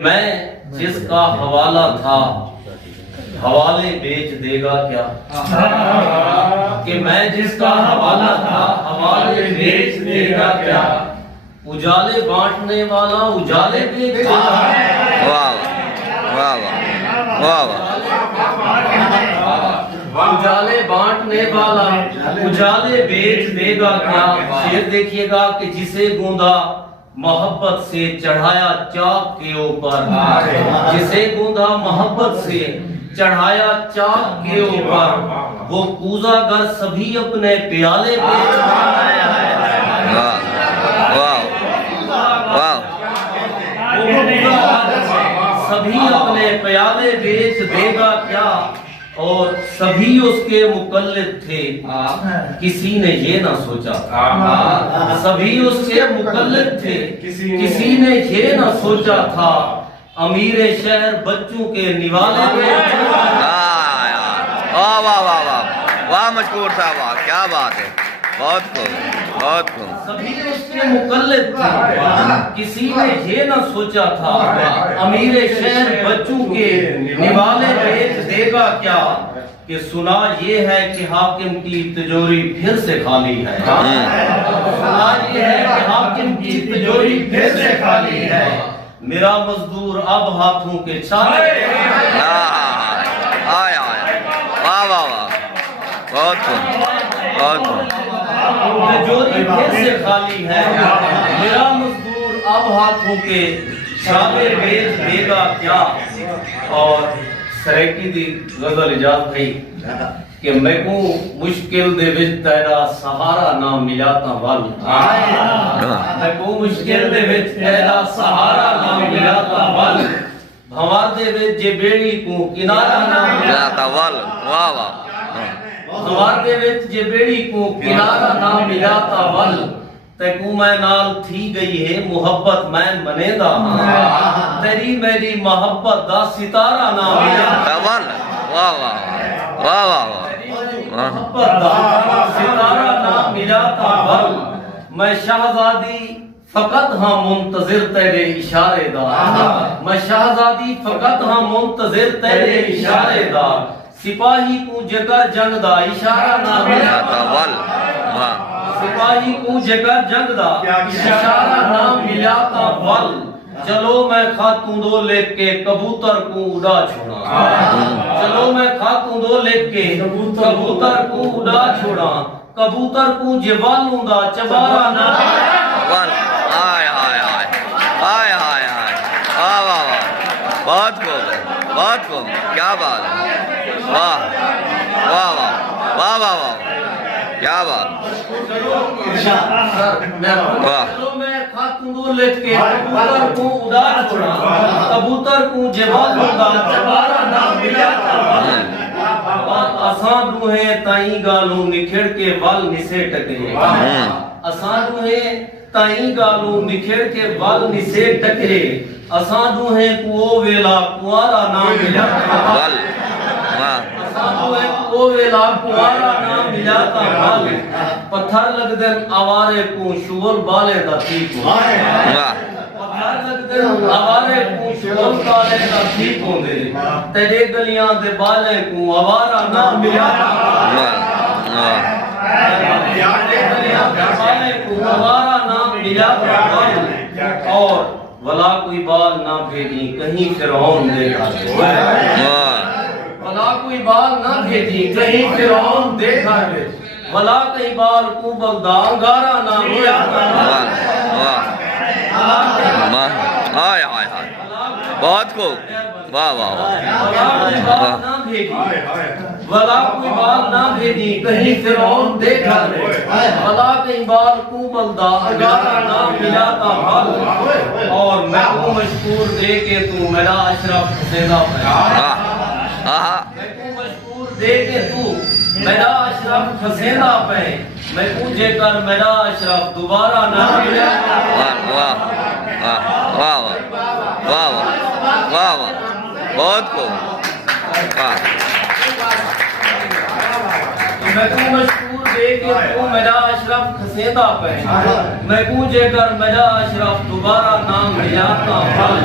میں جس کا حوالہ تھا حوالے بیچ دے گا کیا؟ کہ میں جس کا حوالہ تھا حوالے بیچ دے گا کیا؟ اجالے بانٹنے والا اجالے بیچ دے گا کیا؟ واہ واہ واہ واہ، اجالے بانٹنے والا اجالے بیچ دے گا کیا؟ شعر دیکھیے گا کہ جسے گوندا محبت سے چڑھایا چاک کے اوپر، جسے گوندا محبت سے چڑھایا چاک کے اوپر، وہ کوزہ گر سبھی اپنے پیالے بیچ سبھی اپنے پیالے بیچ دے گا کیا؟ اور سبھی اس کے مقلد تھے، کسی نے یہ نہ سوچا تھا، سبھی اس کے مقلد تھے، کسی نے یہ نہ سوچا تھا، امیر شہر بچوں کے نوالے بیچ دے گا۔ واہ واہ واہ واہ واہ، مشکور صاحب، واہ کیا بات ہے، بہت خوب بہت خوب۔ سبھی اس کے مقلد تھے، کسی نے یہ نہ سوچا تھا، امیر شہر بچوں کے نوالے بیچ دے گا کیا؟ کہ سنا یہ ہے کہ حاکم کی تجوری پھر سے خالی ہے، سنا یہ ہے کہ حاکم کی تجوری پھر سے خالی ہے، میرا مزدور اب ہاتھوں کے چھالے واہ واہ واہ، بہت خوب بہت خوب۔ تجوری پھر سے خالی ہے، میرا مزدور اب ہاتھوں کے چھالے بیچ دے گا کیا؟ اور سریکی دی غزل اجازت ہے کہ میں کو مشکل دے وچ تیرا سہارا نہ ملا تا ول، میں کو مشکل دے وچ تیرا سہارا نہ ملا تا ول، بھوا دے وچ جے بیڑی کو کنارا نہ ملا تا ول، واہ واہ، بھوا دے وچ جے بیڑی کو کنارا نہ ملا تا ول، تے کو میں نال تھی گئی ہے محبت میں منیدا ہاں، تیری میری محبت دا ستارہ نہ ملا تا ول، واہ واہ واہ واہ واہ، محبت دا ستارہ نہ ملا تا ول، میں شہزادی فقط ہاں منتظر تیرے اشارے دا، میں شہزادی فقط ہاں منتظر تیرے اشارے دا، سپاہی کو جگر جنگ دا اشارہ نہ ملا تا ول، سپاہی کو جگر جنگ دا اشارہ نہ ملا تا ول، چلو میں خاتون دو لکھ کے کبوتر کو اڑا چھوڑا، چلو میں خاتون دو لکھ کے کبوتر کو اڑا چھوڑا، کبوتر کو جوالوں دا چبارہ نہ ول، آئے آئے آئے آئے آئے آئے، واہ واہ واہ، بہت خوب ہے بہت خوب، کیا بات ہے، واہ واہ واہ واہ واہ واہ، کیا بات، چلو میں خاتون دو لکھ کے کبوتر کو اڑا چھوڑا، کبوتر کو جوالوں دا چبارہ نہ ملا تا ول، اساں روحیں تائیں گالوں نکھڑ کے ول نسے ٹکرے، اساں روحیں تائیں گالوں نکھڑ کے ول نسے ٹکرے، اساں روحیں کو ویلا کوارا نہ ملا تا ول، اساں روحیں کو ویلا کوارا نہ ملا تا ول، پتھر لگ دن آوارے کو شغل بالے دا تھی کو، پتھر لگ دن آوارے کو شغل بالے دا تھی کو دے، تیرے گلیاں دے بالے کو آوارا نہ ملا تا ول، اور ولا کوئی بال نہ بھیجی کہیں فرعون دیکھا دے، ولا کوئی بال نہ بھیجی کہیں فرعون دیکھا دے، ولا کہیں بال کو بغدا انگارا نہ ملا تا آئے آئے آئے، بہت خوب، واہ واہ واہ، ولا کوئی بال نہ بھیجی کہیں فرعون دیکھا دے، ولا کہیں بال کو بغدا انگارا نہ ملا تا ول، اور میں کو مشکور دے کے تو میرا اشرف حسینہ پہ، میں کو مشکور دے کے تو میرا اشرف حسینہ پہ، میں کو جے کر میرا اشرف دوبارہ نہ ملا تا واہ واہ واہ واہ واہ واہ واہ واہ، بہت خوب، میں کو مشکور دے کے تو میرا اشرف حسینہ پہ، میں کو جے کر میرا اشرف دوبارہ نہ ملا تا ول،